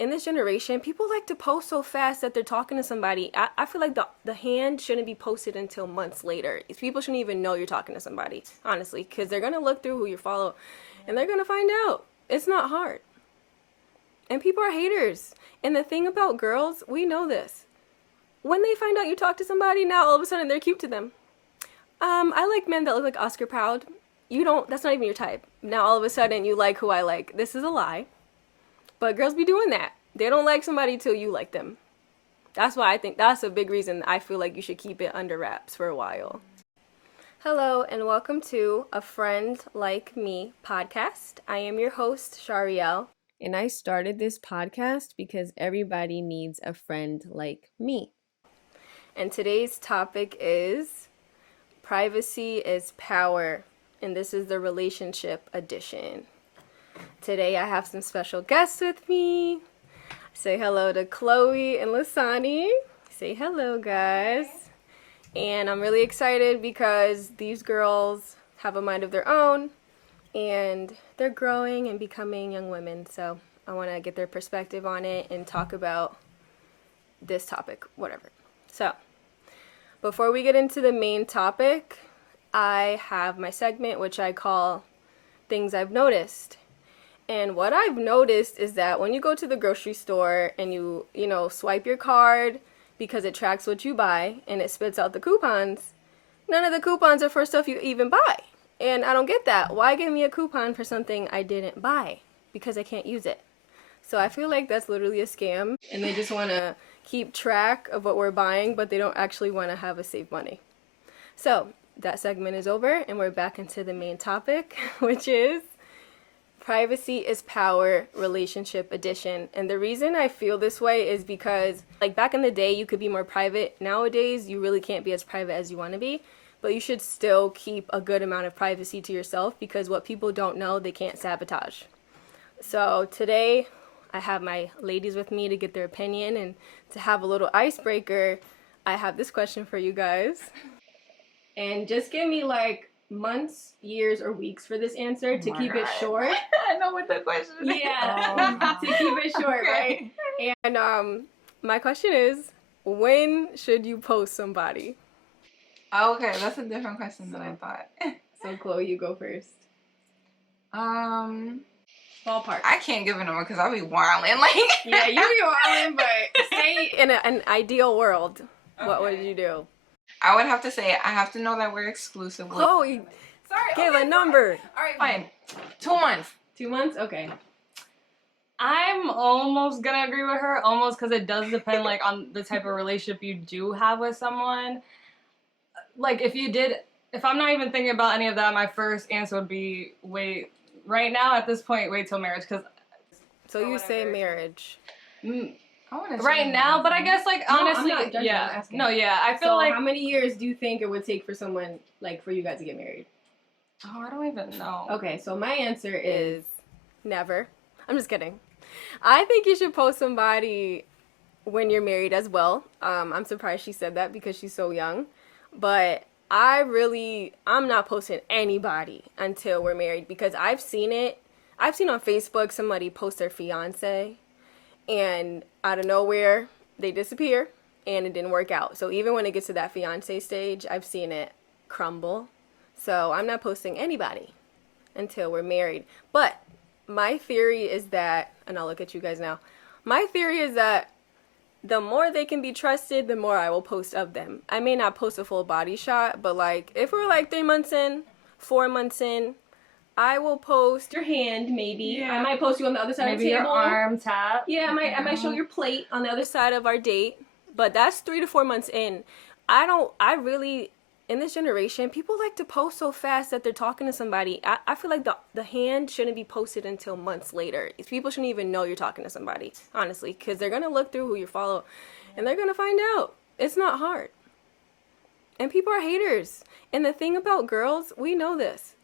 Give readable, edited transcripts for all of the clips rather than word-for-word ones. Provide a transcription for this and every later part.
in this generation, people like to post so fast that they're talking to somebody. I feel like the hand shouldn't be posted until months later. People shouldn't even know you're talking to somebody, honestly, because they're going to look through who you follow and they're going to find out. It's not hard. And people are haters. And the thing about girls, we know this. When they find out you talk to somebody, now all of a sudden they're cute to them. I like men that look like Oscar Proud. That's not even your type. Now all of a sudden you like who I like. This is a lie. But girls be doing that. They don't like somebody till you like them. That's why I think that's a big reason I feel like you should keep it under wraps for a while. Hello and welcome to A Friend Like Me podcast. I am your host, Shariel. And I started this podcast because everybody needs a friend like me. And today's topic is privacy is power. And this is the relationship edition. Today I have some special guests with me. Say hello to Chloe and Lasani. Say hello, guys. And I'm really excited because these girls have a mind of their own and they're growing and becoming young women. So I want to get their perspective on it and talk about this topic, whatever. So before we get into the main topic, I have my segment which I call Things I've Noticed. And what I've noticed is that when you go to the grocery store and you swipe your card because it tracks what you buy and it spits out the coupons, none of the coupons are for stuff you even buy. And I don't get that. Why give me a coupon for something I didn't buy? Because I can't use it. So I feel like that's literally a scam. And they just want to keep track of what we're buying, but they don't actually want to have us save money. So that segment is over and we're back into the main topic, which is Privacy is Power Relationship Edition. And the reason I feel this way is because, like, back in the day, you could be more private. Nowadays, you really can't be as private as you want to be. But you should still keep a good amount of privacy to yourself because what people don't know, they can't sabotage. So today, I have my ladies with me to get their opinion. And to have a little icebreaker, I have this question for you guys. And just give me, like, months, years, or weeks for this answer to keep it short. I know what the question is. Yeah, to keep it short, okay. Right? And my question is, when should you post somebody? Okay, that's a different question than I thought. So Chloe, you go first. Ballpark. I can't give a number because I'll be wilding. Like, yeah, you be wilding, but say in an ideal world, what would you do? I would have to say I have to know that we're exclusive. Chloe, sorry, give a number. All right, fine. 2 months. 2 months? Okay. I'm almost gonna agree with her, almost, because it does depend, like, on the type of relationship you do have with someone. Like, if I'm not even thinking about any of that, my first answer would be wait. Right now, at this point, wait till marriage, because. So you say marriage. Right now, but I guess, like, honestly, I'm not judging, yeah. I'm asking. No, yeah, I feel like. How many years do you think it would take for someone, like, for you guys to get married? Oh, I don't even know. Okay, so my answer is never. I'm just kidding. I think you should post somebody when you're married as well. I'm surprised she said that because she's so young. But I'm not posting anybody until we're married because I've seen it. I've seen on Facebook somebody post their fiance and out of nowhere they disappear and it didn't work out. So even when it gets to that fiance stage, I've seen it crumble. So I'm not posting anybody until we're married. But my theory is that, and I'll look at you guys now, my theory is that the more they can be trusted, the more I will post of them. I may not post a full body shot, but, like, if we're, like, 3 months in, 4 months in, I will post your hand, maybe. Yeah. I might post you on the other side of the table. Maybe your arm tap. Yeah, I might show your plate on the other side of our date. But that's 3 to 4 months in. In this generation, people like to post so fast that they're talking to somebody. I feel like the hand shouldn't be posted until months later. People shouldn't even know you're talking to somebody, honestly, because they're going to look through who you follow and they're going to find out. It's not hard. And people are haters. And the thing about girls, we know this.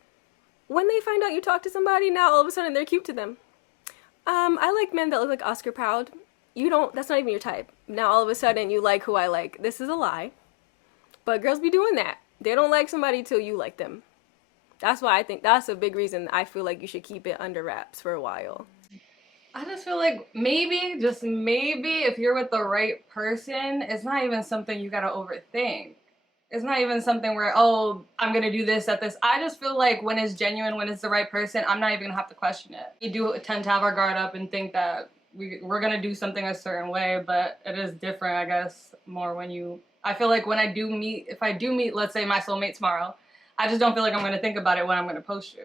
When they find out you talk to somebody, now all of a sudden they're cute to them. I like men that look like Oscar Proud. That's not even your type. Now all of a sudden you like who I like. This is a lie. But girls be doing that. They don't like somebody till you like them. That's why I think that's a big reason I feel like you should keep it under wraps for a while. I just feel like maybe, just maybe, if you're with the right person, it's not even something you gotta overthink. It's not even something where, oh, I'm gonna do this at this. I just feel like when it's genuine, when it's the right person, I'm not even gonna have to question it. We do tend to have our guard up and think that we're gonna do something a certain way, but it is different, I guess, more when you. I feel like when if I do meet, let's say my soulmate tomorrow, I just don't feel like I'm gonna think about it when I'm gonna post you.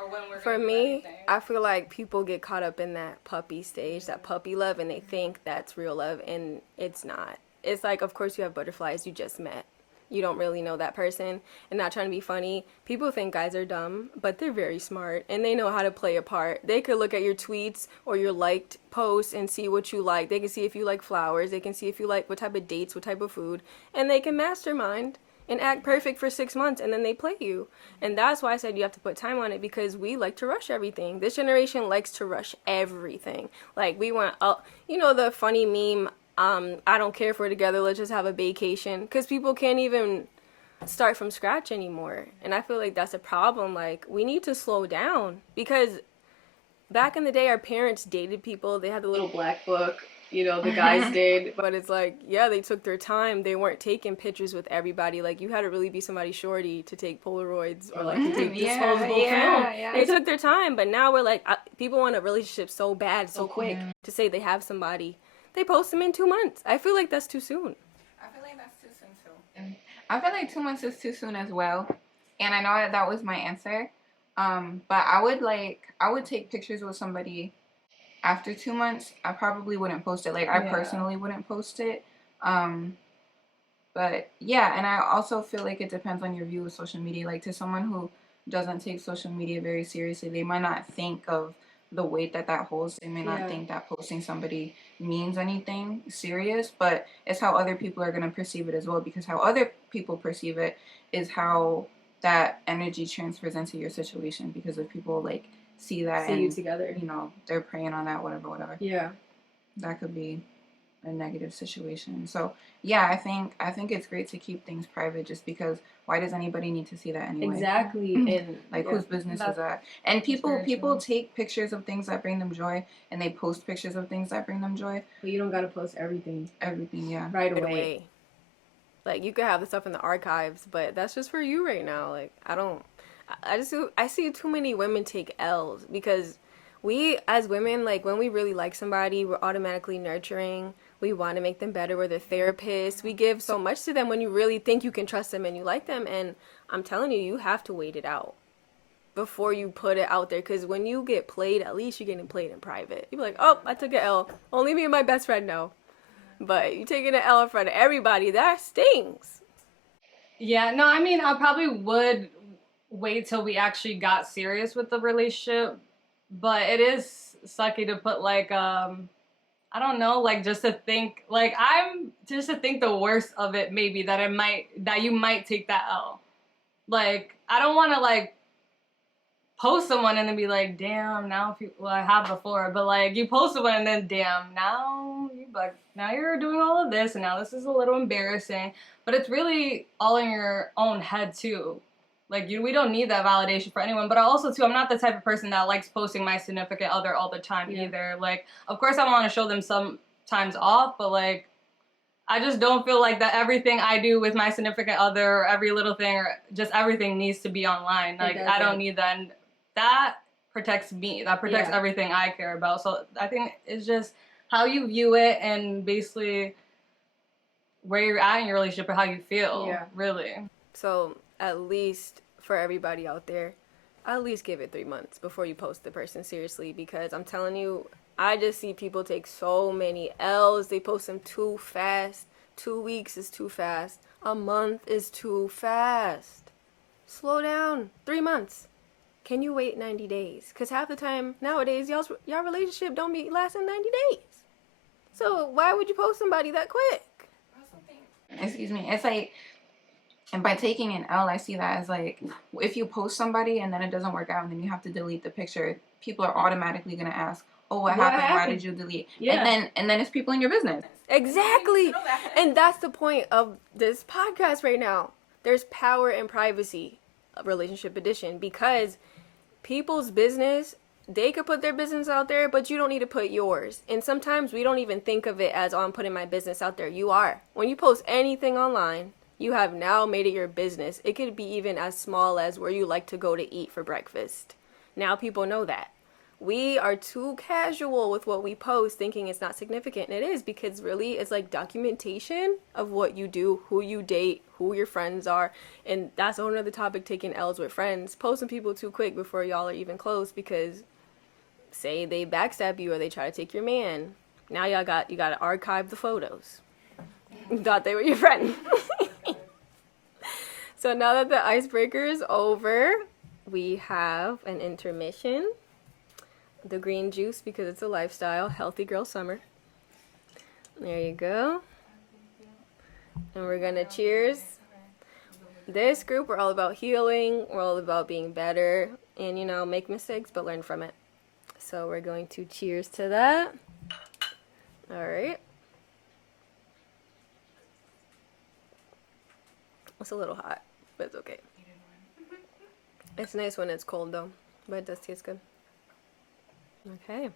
Or when we're For gonna do me, anything. I feel like people get caught up in that puppy stage, that puppy love, and they think that's real love, and it's not. It's like, of course, you have butterflies you just met. You don't really know that person, and not trying to be funny. People think guys are dumb, but they're very smart, and they know how to play a part. They could look at your tweets or your liked posts and see what you like. They can see if you like flowers. They can see if you like what type of dates, what type of food, and they can mastermind and act perfect for 6 months, and then they play you. And that's why I said you have to put time on it, because we like to rush everything. This generation likes to rush everything. Like, we want, the funny meme, I don't care if we're together, let's just have a vacation, because people can't even start from scratch anymore. And I feel like that's a problem. Like, we need to slow down, because back in the day, our parents dated people. They had the little black book, the guys did. But it's like, yeah, they took their time. They weren't taking pictures with everybody. Like, you had to really be somebody shorty to take Polaroids or, like, to take disposable film. Yeah. They took their time. But now we're like, people want a relationship so bad, so quick. To say they have somebody, they post them in 2 months. I feel like that's too soon. I feel like that's too soon too. And I feel like 2 months is too soon as well. And I know that was my answer. But I would take pictures with somebody after 2 months. I probably wouldn't post it. Like, I personally wouldn't post it. But yeah, and I also feel like it depends on your view of social media. Like, to someone who doesn't take social media very seriously, they might not think of the weight that holds. They may not think that posting somebody means anything serious, but it's how other people are going to perceive it as well, because how other people perceive it is how that energy transfers into your situation, because if people, like, see that and you together, they're preying on that, whatever. Yeah. That could be a negative situation. So yeah, I think it's great to keep things private, just because why does anybody need to see that anyway? Exactly. And like, whose business is that? And people take pictures of things that bring them joy, and they post pictures of things that bring them joy. But you don't gotta post everything. Yeah. Right away. Like, you could have the stuff in the archives, but that's just for you right now. Like, I see too many women take L's, because we, as women, like, when we really like somebody, we're automatically nurturing. We want to make them better. We're their therapists. We give so much to them when you really think you can trust them and you like them. And I'm telling you, you have to wait it out before you put it out there. Because when you get played, at least you're getting played in private. You're like, oh, I took an L. Only me and my best friend know. But you taking an L in front of everybody, that stings. Yeah, no, I mean, I probably would wait till we actually got serious with the relationship. But it is sucky to put, like, I don't know, like, just to think the worst of it, maybe, that you might take that L. Like, I don't want to, like, post someone and then be like, damn, now I have before, but, like, you post someone and then, damn, now you're doing all of this, and now this is a little embarrassing. But it's really all in your own head too. Like, we don't need that validation for anyone. But also, too, I'm not the type of person that likes posting my significant other all the time either. Like, of course, I want to show them sometimes off, but, like, I just don't feel like that everything I do with my significant other, or every little thing, or just everything needs to be online. Like, I don't need that. And that protects me. That protects everything I care about. So I think it's just how you view it, and basically where you're at in your relationship, or how you feel, really. So, at least for everybody out there, at least give it 3 months before you post the person seriously, because I'm telling you, I just see people take so many L's. They post them too fast. 2 weeks is too fast. A month is too fast. Slow down. 3 months. Can you wait 90 days? Because half the time nowadays, y'all relationship don't be lasting 90 days. So why would you post somebody that quick? Excuse me. It's like, and by taking an L, I see that as, like, if you post somebody and then it doesn't work out and then you have to delete the picture, people are automatically going to ask, oh, what happened? Why did you delete? Yeah. And then it's people in your business. Exactly. And that's the point of this podcast right now. There's power in privacy, relationship edition, because people's business they could put their business out there, but you don't need to put yours. And sometimes we don't even think of it as, oh, I'm putting my business out there. You are. When you post anything online, you have now made it your business. It could be even as small as where you like to go to eat for breakfast. Now people know that. We are too casual with what we post, thinking it's not significant. And it is, because really it's like documentation of what you do, who you date, who your friends are. And that's a whole other topic, taking L's with friends. Posting people too quick before y'all are even close, because say they backstab you or they try to take your man. Now you gotta archive the photos. You thought they were your friend. So now that the icebreaker is over, we have an intermission. The green juice, because it's a lifestyle. Healthy girl summer. There you go. And we're gonna cheers. This group, we're all about healing. We're all about being better. And, make mistakes, but learn from it. So we're going to cheers to that. All right. It's a little hot, but it's okay. It's nice when it's cold, though. But it does taste good. Okay,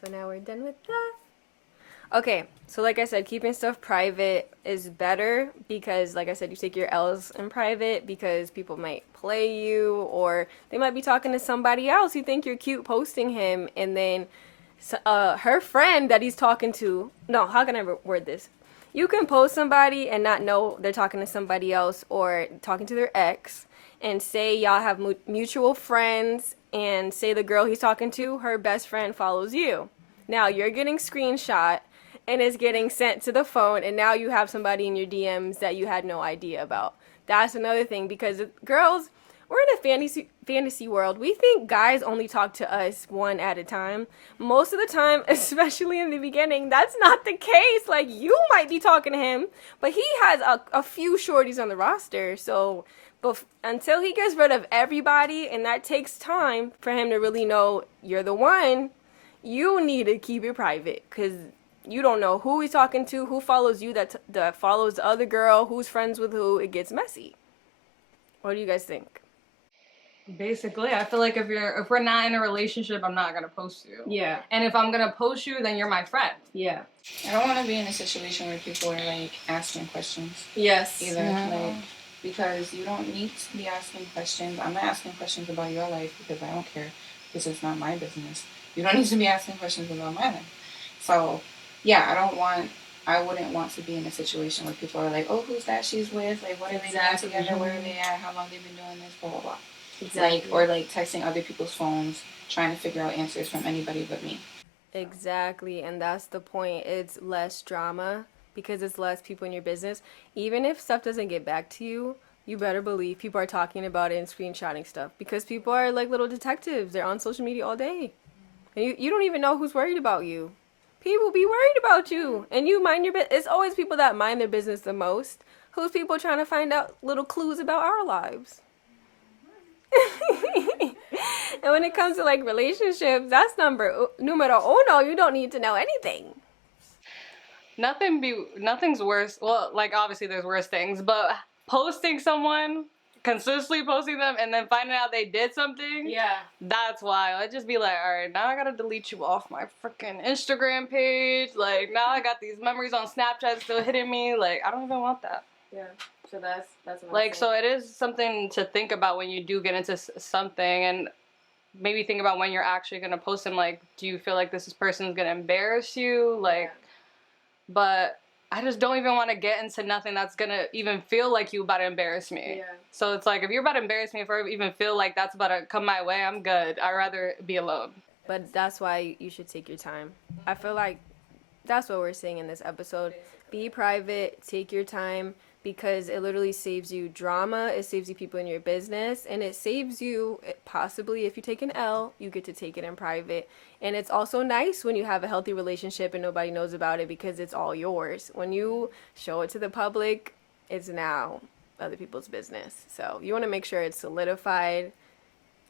so now we're done with that. Okay, so like I said, keeping stuff private is better because, like I said, you take your L's in private because people might play you, or they might be talking to somebody else. You think you're cute posting him, and then her friend that he's talking to, no, how can I word this? You can post somebody and not know they're talking to somebody else or talking to their ex, and say y'all have mutual friends, and say the girl he's talking to, her best friend follows you. Now you're getting screenshot and it's getting sent to the phone, and now you have somebody in your DMs that you had no idea about. That's another thing, because girls, we're in a fantasy world. We think guys only talk to us one at a time. Most of the time, especially in the beginning, that's not the case. Like, you might be talking to him, but he has a few shorties on the roster. So until he gets rid of everybody, and that takes time for him to really know you're the one, you need to keep it private, because you don't know who he's talking to, who follows you, that follows the other girl, who's friends with who. It gets messy. What do you guys think? Basically, I feel like if we're not in a relationship, I'm not gonna post you. Yeah. And if I'm gonna post you, then you're my friend. Yeah. I don't want to be in a situation where people are like asking questions. Yes. Either. Like, because you don't need to be asking questions. I'm not asking questions about your life because I don't care, because it's not my business. You don't need to be asking questions about my life. So, yeah, I wouldn't want to be in a situation where people are like, oh, who's that she's with? Like, what are they doing together? Where are they at? How long they've been doing this? Blah, blah, blah. Exactly. Like, or like texting other people's phones, trying to figure out answers from anybody but me. Exactly, and that's the point. It's less drama because it's less people in your business. Even if stuff doesn't get back to you, you better believe people are talking about it and screenshotting stuff, because people are like little detectives. They're on social media all day. And you don't even know who's worried about you. People be worried about you, and you mind your business. It's always people that mind their business the most. Who's people trying to find out little clues about our lives? And when it comes to like relationships, that's numero uno. You don't need to know anything. Nothing's worse. Well, like, obviously there's worse things, but posting someone, consistently posting them, and then finding out they did something. Yeah. That's wild. I'd just be like, all right, now I gotta delete you off my freaking Instagram page. Like, now I got these memories on Snapchat still hitting me. Like, I don't even want that. Yeah. So that's what like, so it is something to think about when you do get into something, and maybe think about when you're actually gonna post them. Like, do you feel like this person's gonna embarrass you? Like, yeah. But I just don't even want to get into nothing that's gonna even feel like you about to embarrass me. Yeah. So it's like, if you're about to embarrass me, if I even feel like that's about to come my way, I'm good. I'd rather be alone. But that's why you should take your time. I feel like that's what we're saying in this episode. Be private, take your time, because it literally saves you drama, it saves you people in your business, and it saves you, possibly, if you take an L, you get to take it in private. And it's also nice when you have a healthy relationship and nobody knows about it, because it's all yours. When you show it to the public, it's now other people's business. So you want to make sure it's solidified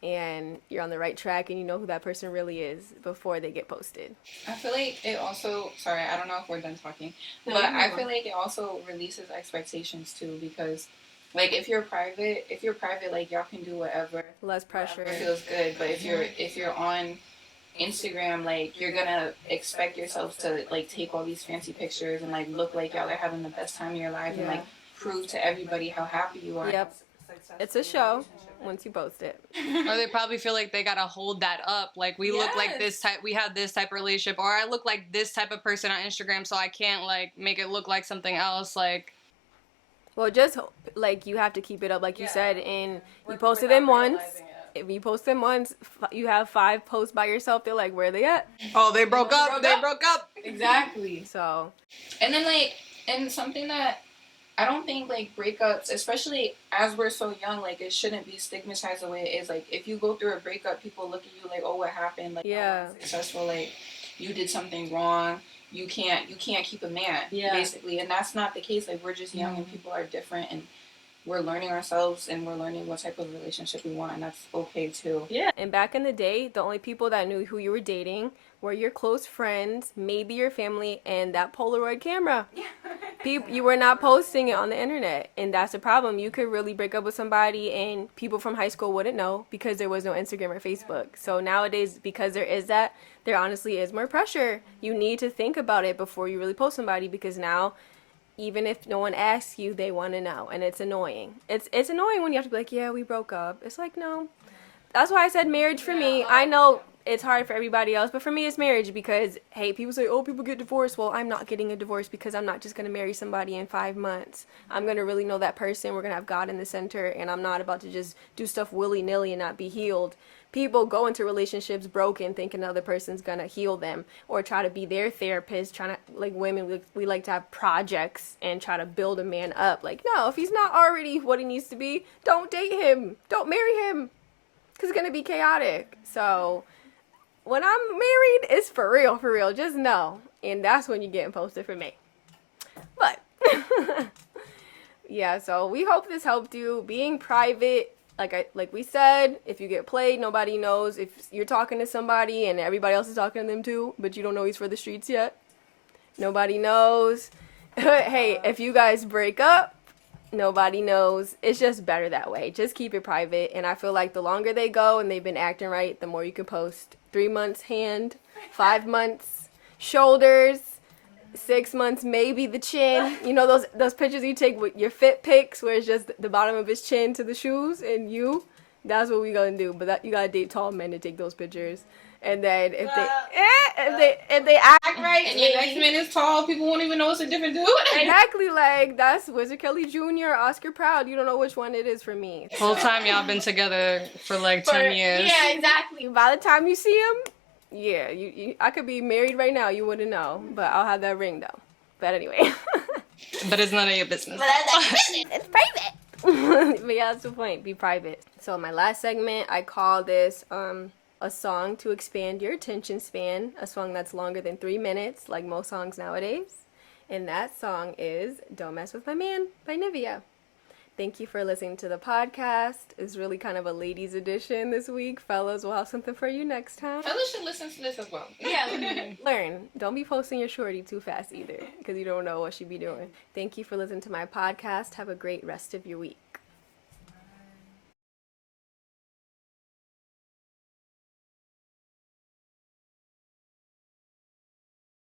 and you're on the right track and you know who that person really is before they get posted. I feel like it also, sorry, I don't know if we're done talking, but I feel like it also releases expectations too, because Like if you're private, like y'all can do whatever. Less pressure. Whatever feels good. But if you're on Instagram, like you're gonna expect yourself to like take all these fancy pictures and like look like y'all are having the best time of your life and like prove to everybody how happy you are. Yep. It's a show once you post it. Or they probably feel like they gotta hold that up. Like we look like this type, we have this type of relationship, or I look like this type of person on Instagram, so I can't like make it look like something else. Like, well, just like you have to keep it up, like you said, and you posted them once. If you post them once, you have 5 posts by yourself. They're like, where are they at? oh, they broke up. They broke up. Exactly. So, and then like, and something that I don't think like breakups, especially as we're so young, like it shouldn't be stigmatized the way it is. Like if you go through a breakup, people look at you like, oh, what happened? Like, yeah, oh, successful. Like you did something wrong. You can't keep a man. Yeah. Basically, and that's not the case. Like we're just young and people are different and we're learning ourselves and we're learning what type of relationship we want, and that's okay too. Yeah. And back in the day, the only people that knew who you were dating were your close friends, maybe your family, and that Polaroid camera. Yeah. You were not posting it on the internet, and that's the problem. You could really break up with somebody, and people from high school wouldn't know because there was no Instagram or Facebook. So nowadays, because there is that, there honestly is more pressure. You need to think about it before you really post somebody, because now, even if no one asks you, they want to know, and it's annoying. It's annoying when you have to be like, yeah, we broke up. It's like, no. That's why I said marriage for me. I know it's hard for everybody else, but for me it's marriage because, hey, people say, oh, people get divorced. Well, I'm not getting a divorce because I'm not just going to marry somebody in 5 months. I'm going to really know that person. We're going to have God in the center, and I'm not about to just do stuff willy-nilly and not be healed. People go into relationships broken thinking the other person's going to heal them or try to be their therapist, trying to, like women, we like to have projects and try to build a man up. Like, no, if he's not already what he needs to be, don't date him. Don't marry him because it's going to be chaotic. So when I'm married, it's for real, just know. And that's when you're getting posted for me. But, yeah, so we hope this helped you. Being private, like we said, if you get played, nobody knows. If you're talking to somebody and everybody else is talking to them too, but you don't know he's for the streets yet, nobody knows. Hey, if you guys break up, nobody knows. It's just better that way. Just keep it private. And I feel like the longer they go and they've been acting right, the more you can post. 3 months hand, 5 months shoulders, 6 months maybe the chin. You know those pictures you take with your fit pics where it's just the bottom of his chin to the shoes and you. That's what we gonna do. But you gotta date tall men to take those pictures. And then if they act right, and your next man is tall, people won't even know it's a different dude. Exactly, like that's Wizard Kelly Jr. Oscar Proud. You don't know which one it is for me. Whole time y'all been together for like 10 years. Yeah, exactly. By the time you see him, yeah, I could be married right now. You wouldn't know, but I'll have that ring though. But anyway. But it's none of your business. But that's it's private. But yeah, that's the point. Be private. So my last segment, I call this a song to expand your attention span, a song that's longer than 3 minutes, like most songs nowadays. And that song is Don't Mess With My Man by Nivea. Thank you for listening to the podcast. It's really kind of a ladies edition this week. Fellas, we'll have something for you next time. Fellas should listen to this as well. Yeah, learn. Don't be posting your shorty too fast either, because you don't know what she be doing. Thank you for listening to my podcast. Have a great rest of your week.